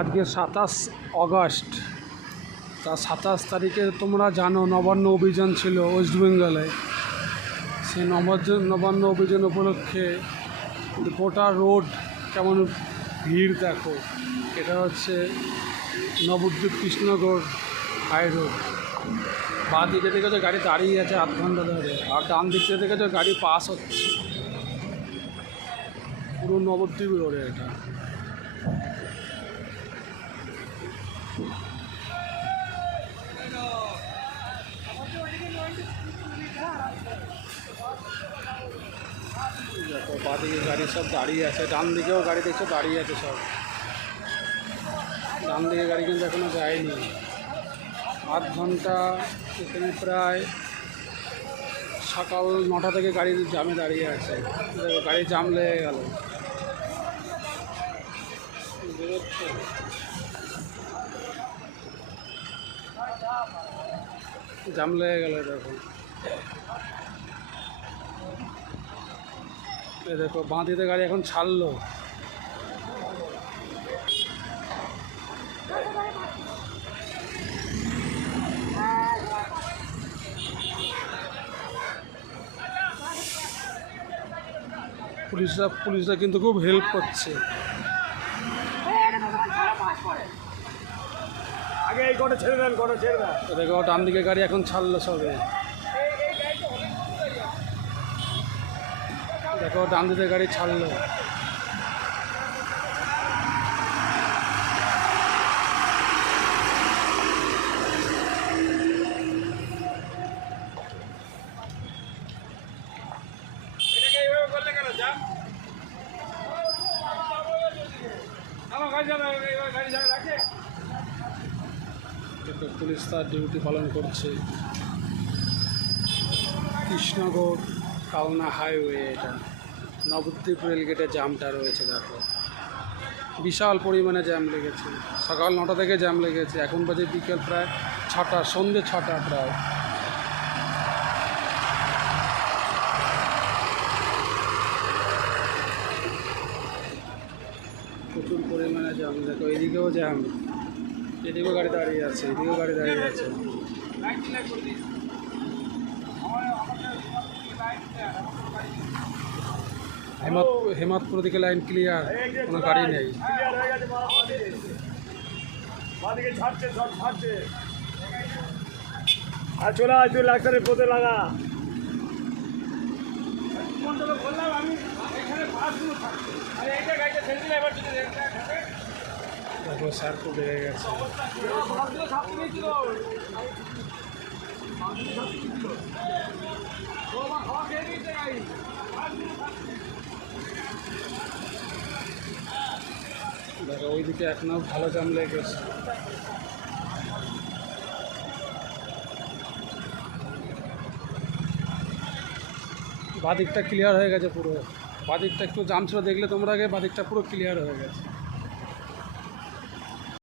আজকে 27 অগস্ট। তা 27 তারিখে তোমরা জানো নবান্ন অভিযান ছিল ওয়েস্ট বেঙ্গলে। সেই নবান্ন অভিযান উপলক্ষে গোটা রোড কেমন ভিড় দেখো। এটা হচ্ছে নবদ্বীপ কৃষ্ণনগর হাই রোড। বাঁ দিকে দেখেছো গাড়ি দাঁড়িয়ে আছে আধ ঘন্টা ধরে, আর ডান দিক থেকে দেখেছো গাড়ি পাস হচ্ছে। পুরো নবদ্বীপ রোডে এটা। দেখো বাঁদিকে গাড়ি সব দাঁড়িয়ে আছে, ডান দিকেও গাড়ি দেখছো দাঁড়িয়ে আছে সব। ডান দিকে গাড়ি কিন্তু এখনো যায়নি। আধ ঘন্টা এখানে প্রায় সকাল 9টা থেকে গাড়ি জামে দাঁড়িয়ে আছে। দেখো গাড়ি জাম লেগে গেল, জাম লেগে গেল। দেখো বাঁ দিকে গাড়ি এখন ছাড়লো। পুলিশরা কিন্তু খুব হেল্প করছে। দেখো ডান দিকে গাড়ি এখন ছাড়লো সবে। দেখো ডান দিকে গাড়ি ছাড়লো। পুলিশ তার ডিউটি পালন করছে। কৃষ্ণনগর কালনা হাইওয়ে, এটা নবদ্বীপ রেলগেটের জ্যামটা রয়েছে। দেখো বিশাল পরিমাণে জ্যাম লেগেছে। সকাল 9টা থেকে জ্যাম লেগেছে, এখন বাজে বিকেল প্রায় 6টা, সন্ধ্যে 6টা প্রায়। প্রচুর পরিমাণে জ্যাম। দেখো এদিকেও জ্যাম, এদিকেও গাড়ি দাঁড়িয়ে আছে, এদিকেও গাড়ি দাঁড়িয়ে আছে। হেমাদপুর দিকে লাইন ক্লিয়ার, কোনো গাড়ি নেই। আর চলে আয়, তুই লাক্সারের পথে লাগা। দেখো স্যার খুব লেগে গেছে। দেখো ওইদিকে এখনো ভালো জ্যাম লেগে গেছে। বাদিকটা ক্লিয়ার হয়ে গেছে পুরো। বাদিকটা একটু জাম ছিল, দেখলে তোমরা আগে, বাদিকটা পুরো ক্লিয়ার হয়ে গেছে।